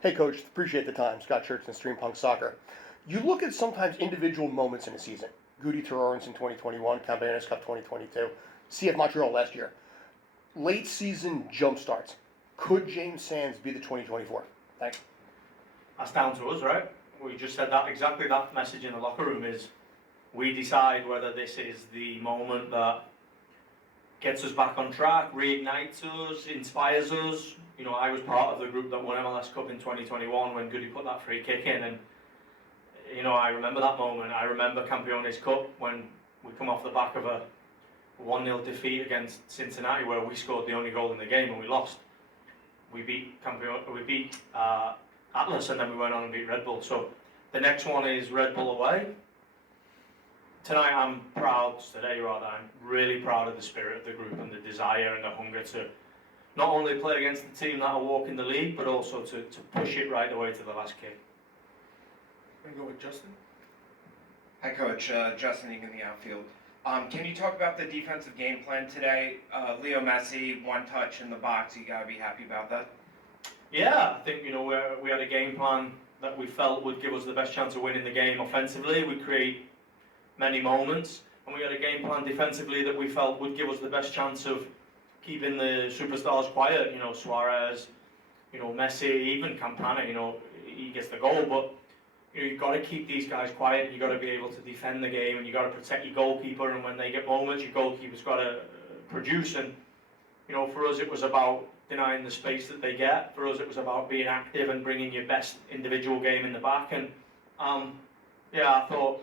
Hey, Coach, appreciate the time. Scott Church and Stream Punk Soccer. You look at sometimes individual moments in a season. Goody Torrance in 2021, Campeones Cup 2022, CF Montreal last year. Late season jump starts. Could James Sands be the 2024? Thanks. That's down to us, right? We just said that exactly that message in the locker room is we decide whether this is the moment that gets us back on track, reignites us, inspires us. You know, I was part of the group that won MLS Cup in 2021 when Goody put that free kick in, and you know, I remember that moment. I remember Campeones Cup when we come off the back of a 1-0 defeat against Cincinnati where we scored the only goal in the game and we lost. We beat Atlas and then we went on and beat Red Bull. So the next one is Red Bull away. Tonight I'm really proud of the spirit of the group and the desire and the hunger to not only play against the team that will walk in the league, but also to push it right the way to the last kick. I'm going to go with Justin. Hi, Coach. Justin Egan, the outfield. Can you talk about the defensive game plan today? Leo Messi, one touch in the box. You got to be happy about that. Yeah, I think we had a game plan that we felt would give us the best chance of winning the game offensively. We create many moments, and we had a game plan defensively that we felt would give us the best chance of keeping the superstars quiet. You know, Suarez, Messi, even Campana. He gets the goal, but you've got to keep these guys quiet, and you've got to be able to defend the game, and you've got to protect your goalkeeper, and when they get moments, your goalkeeper's got to produce. And for us it was about denying the space that they get. For us it was about being active and bringing your best individual game in the back. And I thought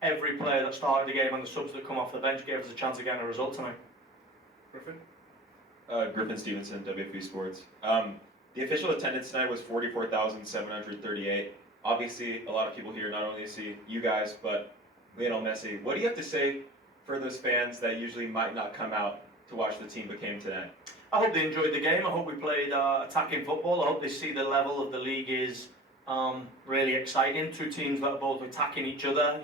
every player that started the game and the subs that come off the bench gave us a chance of getting a result tonight. Griffin? Griffin Stevenson, WFB Sports. The official attendance tonight was 44,738. Obviously, a lot of people here not only see you guys, but Lionel Messi. What do you have to say for those fans that usually might not come out to watch the team but came today? I hope they enjoyed the game. I hope we played attacking football. I hope they see the level of the league is really exciting. Two teams that are both attacking each other,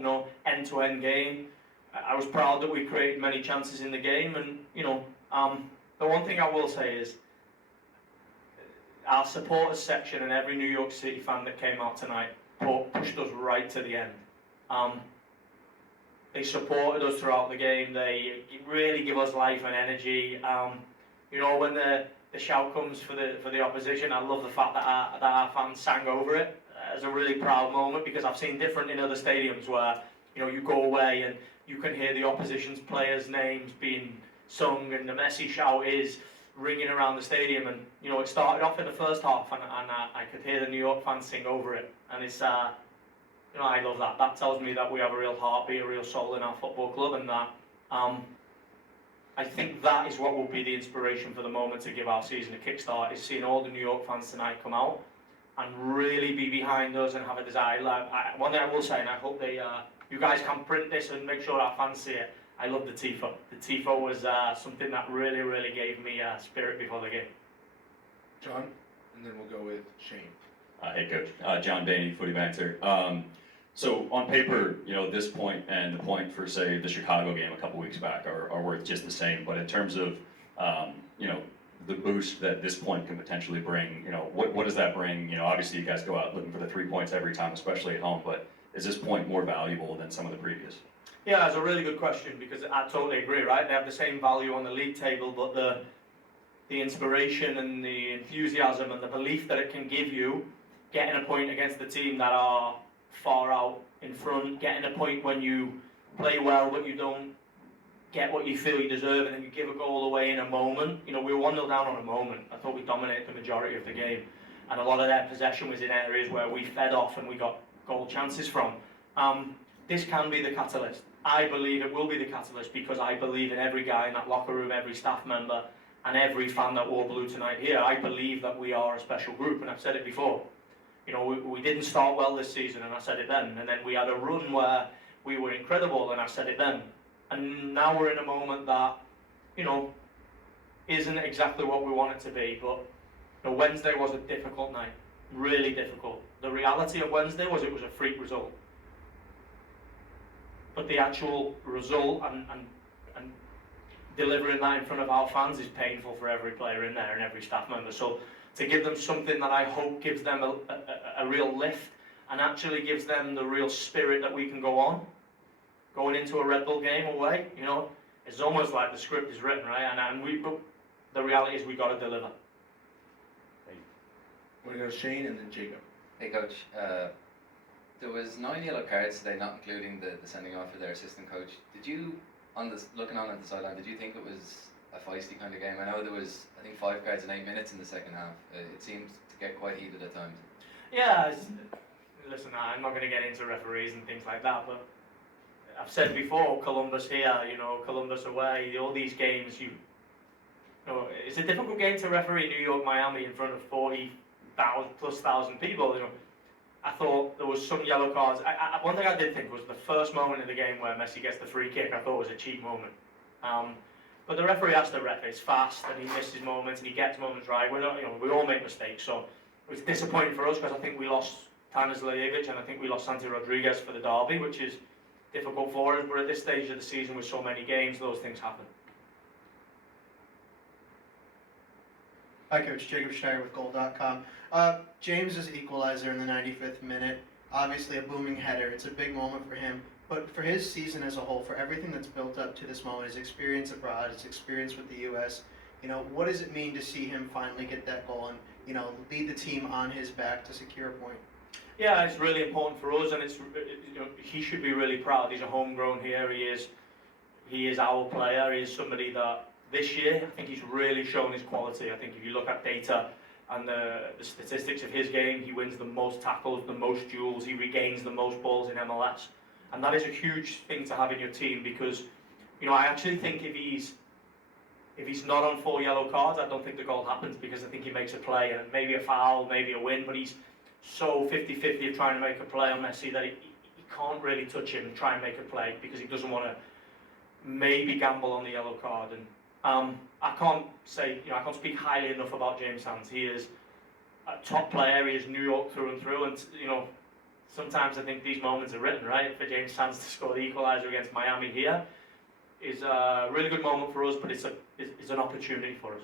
end-to-end game. I was proud that we created many chances in the game, and the one thing I will say is our supporters section and every New York City fan that came out tonight pushed us right to the end. They supported us throughout the game. They really give us life and energy. When the shout comes for the opposition, I love the fact that our fans sang over it as a really proud moment, because I've seen different in other stadiums where you go away and you can hear the opposition's players' names being sung and the Messi shout is ringing around the stadium. And it started off in the first half, and I could hear the New York fans sing over it, and it's I love that. That tells me that we have a real heartbeat, a real soul in our football club, and that I think that is what will be the inspiration for the moment to give our season a kickstart, is seeing all the New York fans tonight come out and really be behind us and have a desire. One thing I will say, and I hope you guys can print this and make sure our fans see it, I love the tifo. The tifo was something that really, really gave me spirit before the game. John, and then we'll go with Shane. Hey, Coach. John Bainey, Footy Banter. So on paper, this point and the point for, say, the Chicago game a couple weeks back are worth just the same. But in terms of, the boost that this point can potentially bring, what does that bring? Obviously you guys go out looking for the 3 points every time, especially at home. But is this point more valuable than some of the previous? Yeah, that's a really good question, because I totally agree, right? They have the same value on the league table, but the inspiration and the enthusiasm and the belief that it can give you, getting a point against the team that are far out in front, getting a point when you play well but you don't get what you feel you deserve, and then you give a goal away in a moment. We were 1-0 down on a moment. I thought we dominated the majority of the game, and a lot of their possession was in areas where we fed off and we got goal chances from. This can be the catalyst. I believe it will be the catalyst, because I believe in every guy in that locker room, every staff member, and every fan that wore blue tonight here. I believe that we are a special group, and I've said it before. We didn't start well this season, and I said it then. And then we had a run where we were incredible, and I said it then. And now we're in a moment that, isn't exactly what we want it to be. But Wednesday was a difficult night, really difficult. The reality of Wednesday was it was a freak result. But the actual result and delivering that in front of our fans is painful for every player in there and every staff member. So to give them something that I hope gives them a real lift and actually gives them the real spirit that we can go on. Going into a Red Bull game away, you know, it's almost like the script is written, right? But the reality is we got to deliver. We're going to go Shane and then Jacob. Hey coach, there was 9 yellow cards today, not including the sending off for their assistant coach. Did you, looking on at the sideline, did you think it was a feisty kind of game? I know there was, I think, 5 cards in 8 minutes in the second half. It seemed to get quite heated at times. Yeah, listen, I'm not going to get into referees and things like that, but I've said before, Columbus here, you know, Columbus away, all these games, you know, it's a difficult game to referee New York, Miami in front of 40,000+ people, you know. I thought there was some yellow cards. One thing I did think was the first moment of the game where Messi gets the free kick, I thought was a cheap moment. But the referee has to ref. It's fast, and he misses moments, and he gets moments right. We're not, you know, we all make mistakes, so it was disappointing for us because I think we lost Tanis Lajevic and I think we lost Santi Rodriguez for the derby, which is difficult for us. But at this stage of the season, with so many games, those things happen. Hi, Coach. Jacob Schneider with Goal.com. James' equalizer in the 95th minute, obviously a booming header. It's a big moment for him. But for his season as a whole, for everything that's built up to this moment, his experience abroad, his experience with the U.S., you know, what does it mean to see him finally get that goal and, you know, lead the team on his back to secure a point? Yeah, it's really important for us, and it's, you know, he should be really proud. He's a homegrown here. He is our player. He is somebody that this year, I think he's really shown his quality. I think if you look at data and the statistics of his game, he wins the most tackles, the most duels, he regains the most balls in MLS. And that is a huge thing to have in your team because, you know, I actually think if he's not on 4 yellow cards, I don't think the goal happens because I think he makes a play and maybe a foul, maybe a win, but he's so 50-50 of trying to make a play on Messi that he can't really touch him and try and make a play because he doesn't want to maybe gamble on the yellow card. And I can't say, you know, I can't speak highly enough about James Sands. He is a top player. He is New York through and through. And, you know, sometimes I think these moments are written, right? For James Sands to score the equaliser against Miami here is a really good moment for us, but it's an opportunity for us.